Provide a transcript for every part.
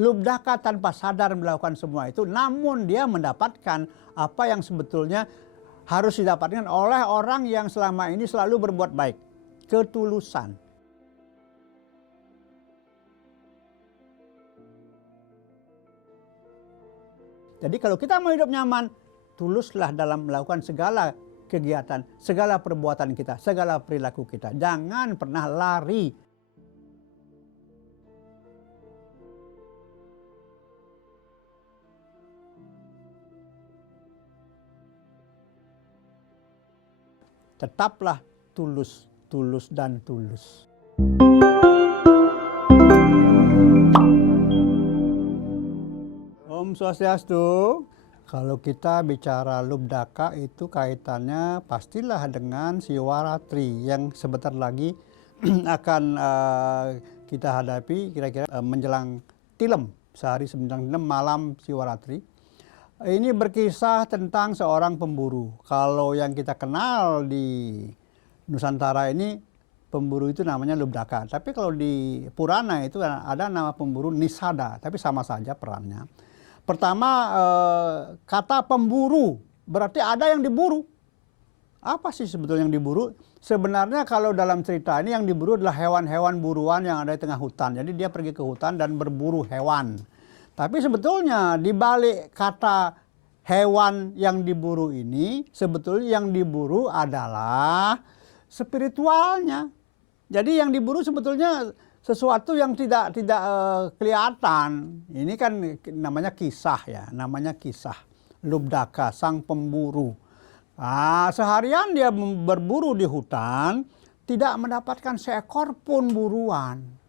Lubdaka tanpa sadar melakukan semua itu, namun dia mendapatkan apa yang sebetulnya harus didapatkan oleh orang yang selama ini selalu berbuat baik. Ketulusan. Jadi kalau kita mau hidup nyaman, tuluslah dalam melakukan segala kegiatan, segala perbuatan kita, segala perilaku kita. Jangan pernah lari. Tetaplah tulus, tulus dan tulus. Om Swastiastu. Kalau kita bicara Lubdaka itu kaitannya pastilah dengan Siwaratri yang sebentar lagi akan kita hadapi kira-kira menjelang Tilem, sehari sebelum malam Siwaratri. Ini berkisah tentang seorang pemburu. Kalau yang kita kenal di Nusantara ini, pemburu itu namanya Lubdaka. Tapi kalau di Purana itu ada nama pemburu Nisada, tapi sama saja perannya. Pertama, kata pemburu berarti ada yang diburu. Apa sih sebetulnya yang diburu? Sebenarnya kalau dalam cerita ini yang diburu adalah hewan-hewan buruan yang ada di tengah hutan. Jadi dia pergi ke hutan dan berburu hewan. Tapi sebetulnya di balik kata hewan yang diburu ini, sebetulnya yang diburu adalah spiritualnya. Jadi yang diburu sebetulnya sesuatu yang tidak kelihatan. Ini kan namanya kisah ya, namanya kisah. Lubdaka, sang pemburu. Seharian dia berburu di hutan, tidak mendapatkan seekor pun buruan.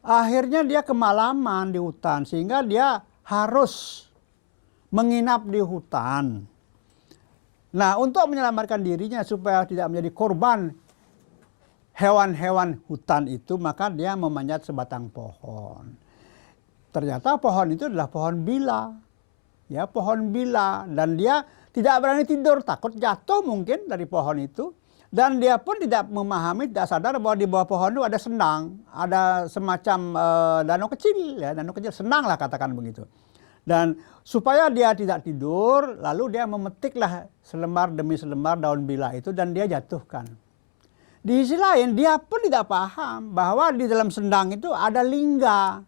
Akhirnya dia kemalaman di hutan, sehingga dia harus menginap di hutan. Nah, untuk menyelamatkan dirinya supaya tidak menjadi korban hewan-hewan hutan itu, maka dia memanjat sebatang pohon. Ternyata pohon itu adalah pohon bila. Ya, pohon bila. Dan dia tidak berani tidur, takut jatuh mungkin dari pohon itu. Dan dia pun tidak memahami, tidak sadar bahwa di bawah pohon itu ada sendang. Ada semacam danau kecil, ya, danau kecil, senang lah katakan begitu. Dan supaya dia tidak tidur, lalu dia memetiklah selembar demi selembar daun bila itu dan dia jatuhkan. Di sisi lain dia pun tidak paham bahwa di dalam sendang itu ada lingga.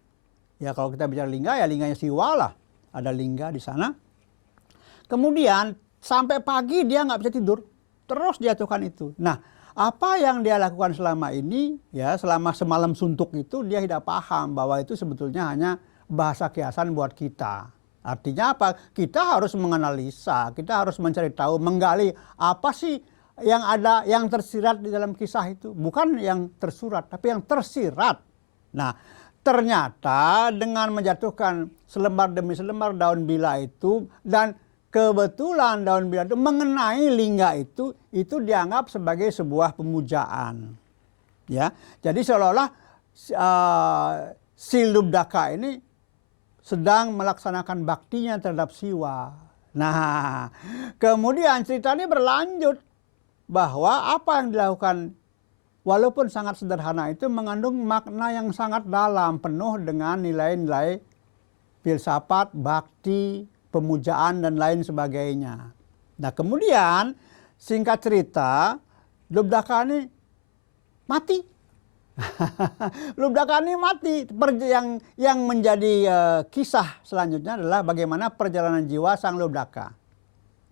Ya kalau kita bicara lingga ya lingganya Siwa lah. Ada lingga di sana. Kemudian sampai pagi dia nggak bisa tidur. Terus jatuhkan itu. Nah, apa yang dia lakukan selama ini, ya selama semalam suntuk itu dia tidak paham bahwa itu sebetulnya hanya bahasa kiasan buat kita. Artinya apa? Kita harus menganalisa, kita harus mencari tahu, menggali apa sih yang ada, yang tersirat di dalam kisah itu. Bukan yang tersurat, tapi yang tersirat. Nah, ternyata dengan menjatuhkan selembar demi selembar daun bila itu, dan kebetulan daun bila itu mengenai lingga itu dianggap sebagai sebuah pemujaan. Ya, jadi seolah-olah si Lubdaka ini sedang melaksanakan baktinya terhadap Siwa. Nah, kemudian cerita ini berlanjut bahwa apa yang dilakukan walaupun sangat sederhana itu mengandung makna yang sangat dalam, penuh dengan nilai-nilai filsafat, bakti, pemujaan dan lain sebagainya. Nah, kemudian singkat cerita Lubdaka ini mati. Lubdaka ini mati. Yang menjadi kisah selanjutnya adalah bagaimana perjalanan jiwa sang Lubdaka.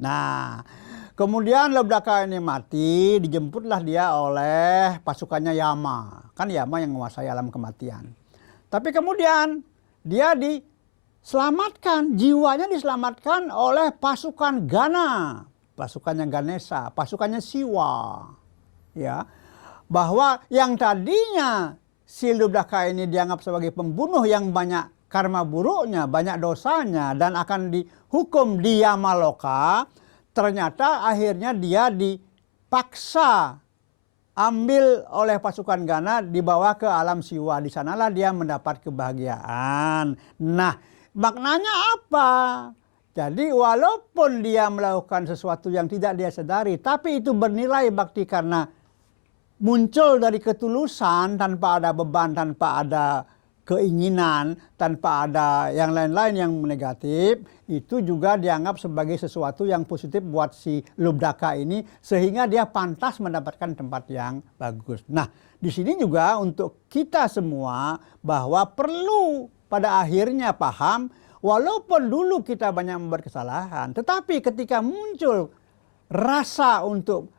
Nah, kemudian Lubdaka ini mati, dijemputlah dia oleh pasukannya Yama. Kan Yama yang menguasai alam kematian. Tapi kemudian dia diselamatkan, jiwanya diselamatkan oleh pasukan Gana. Pasukannya Ganesha, pasukannya Siwa. Ya, bahwa yang tadinya si Lubdaka ini dianggap sebagai pembunuh yang banyak karma buruknya, banyak dosanya, dan akan dihukum di Yamaloka, ternyata akhirnya dia dipaksa ambil oleh pasukan Gana, dibawa ke alam Siwa. Di sanalah dia mendapat kebahagiaan. Nah, maknanya apa? Jadi walaupun dia melakukan sesuatu yang tidak dia sadari, tapi itu bernilai bakti karena muncul dari ketulusan tanpa ada beban, tanpa ada keinginan, tanpa ada yang lain-lain yang negatif, itu juga dianggap sebagai sesuatu yang positif buat si Lubdaka ini, sehingga dia pantas mendapatkan tempat yang bagus. Nah, di sini juga untuk kita semua bahwa perlu pada akhirnya paham, walaupun dulu kita banyak membuat kesalahan, tetapi ketika muncul rasa untuk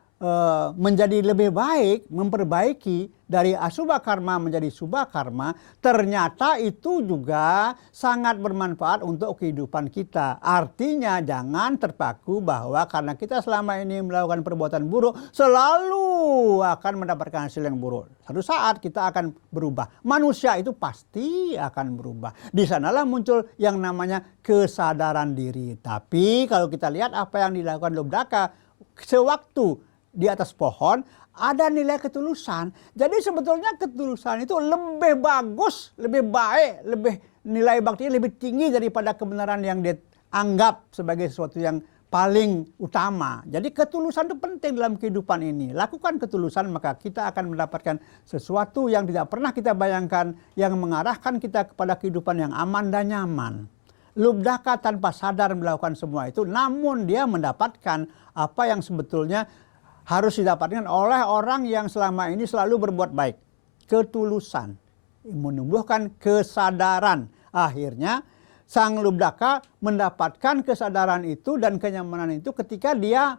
menjadi lebih baik, memperbaiki dari asubha karma menjadi subha karma, ternyata itu juga sangat bermanfaat untuk kehidupan kita. Artinya jangan terpaku bahwa karena kita selama ini melakukan perbuatan buruk, selalu akan mendapatkan hasil yang buruk. Satu saat kita akan berubah. Manusia itu pasti akan berubah. Di sanalah muncul yang namanya kesadaran diri. Tapi kalau kita lihat apa yang dilakukan Lubdaka sewaktu di atas pohon, ada nilai ketulusan. Jadi sebetulnya ketulusan itu lebih bagus, lebih baik, lebih nilai baktinya lebih tinggi daripada kebenaran yang dianggap sebagai sesuatu yang paling utama. Jadi ketulusan itu penting dalam kehidupan ini. Lakukan ketulusan, maka kita akan mendapatkan sesuatu yang tidak pernah kita bayangkan, yang mengarahkan kita kepada kehidupan yang aman dan nyaman. Lubdaka tanpa sadar melakukan semua itu, namun dia mendapatkan apa yang sebetulnya harus didapatkan oleh orang yang selama ini selalu berbuat baik. Ketulusan, menumbuhkan kesadaran. Akhirnya sang Lubdaka mendapatkan kesadaran itu dan kenyamanan itu ketika dia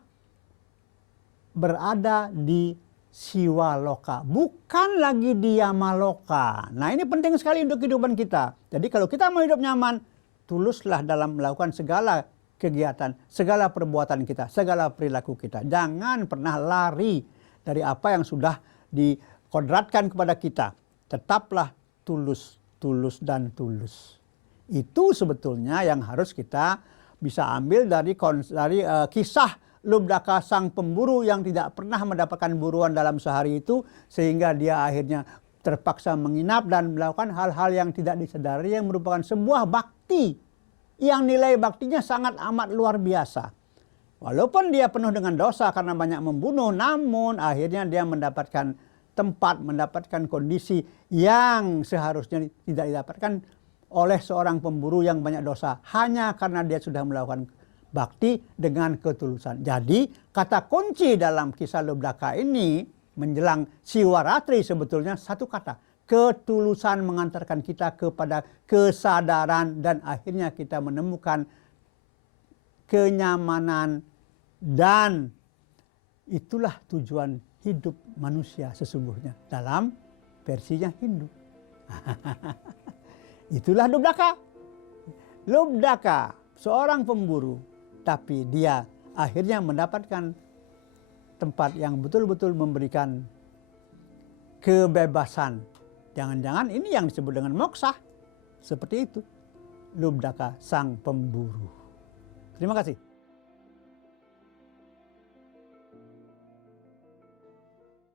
berada di Siwaloka, bukan lagi di Yamaloka. Nah, ini penting sekali untuk kehidupan kita. Jadi kalau kita mau hidup nyaman, tuluslah dalam melakukan segala kegiatan, segala perbuatan kita, segala perilaku kita. Jangan pernah lari dari apa yang sudah dikodratkan kepada kita. Tetaplah tulus, tulus dan tulus. Itu sebetulnya yang harus kita bisa ambil dari kisah Lubdaka sang pemburu yang tidak pernah mendapatkan buruan dalam sehari itu, sehingga dia akhirnya terpaksa menginap dan melakukan hal-hal yang tidak disadari yang merupakan sebuah bakti yang nilai baktinya sangat amat luar biasa. Walaupun dia penuh dengan dosa karena banyak membunuh, namun akhirnya dia mendapatkan tempat, mendapatkan kondisi yang seharusnya tidak didapatkan oleh seorang pemburu yang banyak dosa, hanya karena dia sudah melakukan bakti dengan ketulusan. Jadi kata kunci dalam kisah Lubdaka ini menjelang Siwaratri sebetulnya satu kata. Ketulusan mengantarkan kita kepada kesadaran dan akhirnya kita menemukan kenyamanan, dan itulah tujuan hidup manusia sesungguhnya dalam versinya Hindu. Itulah Lubdaka. Lubdaka seorang pemburu, tapi dia akhirnya mendapatkan tempat yang betul-betul memberikan kebebasan. Jangan-jangan ini yang disebut dengan moksa. Seperti itu. Lubdaka sang pemburu. Terima kasih.